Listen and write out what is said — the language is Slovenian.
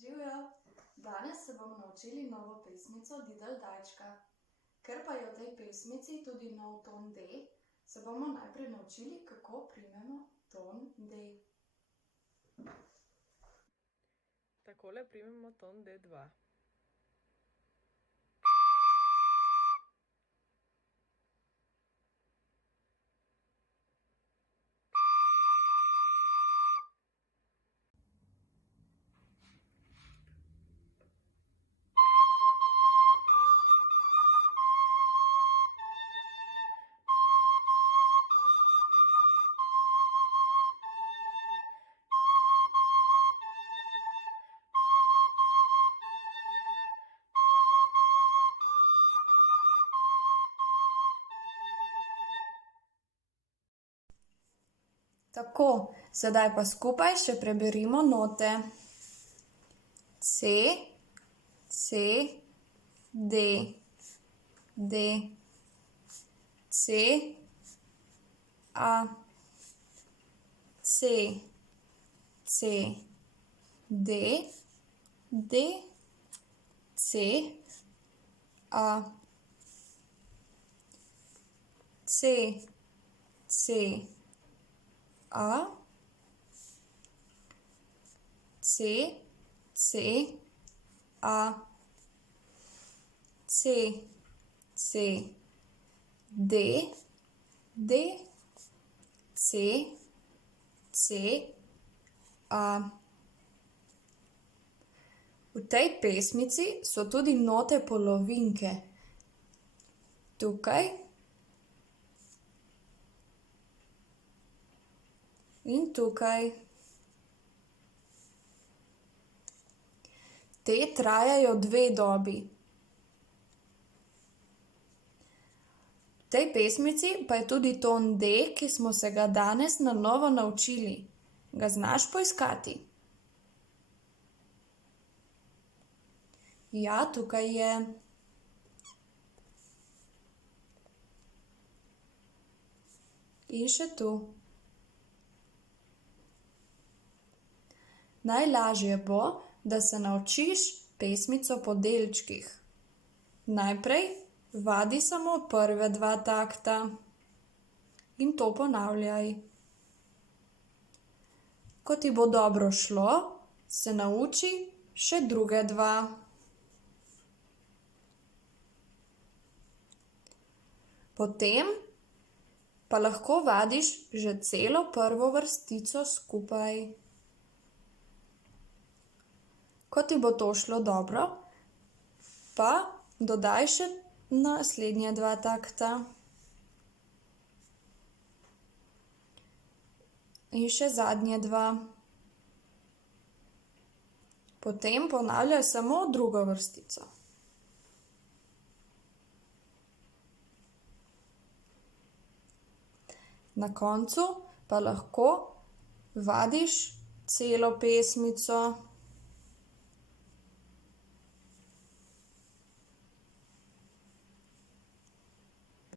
Živjo! Danes se bomo naučili novo pesmico Didel Dajčka. Ker pa je v tej pesmici tudi nov ton D, se bomo najprej naučili, kako primemo ton D. Takole primemo ton D2. Tako, sedaj pa skupaj še preberimo note. C, C, D, D, C, A, C, C, D, D, C, A, C, C, A, C, C, A, C, C, D, D, C, C, A. V tej pesmici so tudi note polovinke. Tukaj in tukaj. Te trajajo 2 dobi. V tej pesmici pa je tudi ton D, ki smo se ga danes na novo naučili. Ga znaš poiskati? Ja, tukaj je. In še tu. Najlažje bo, da se naučiš pesmico po delčkih. Najprej vadi samo prve 2 takta in to ponavljaj. Ko ti bo dobro šlo, se nauči še druge 2. Potem pa lahko vadiš že celo prvo vrstico skupaj. Ko ti bo to šlo dobro, pa dodaj še naslednje 2 takta. In še zadnje 2. Potem ponavljaj samo drugo vrstico. Na koncu pa lahko vadiš celo pesmico.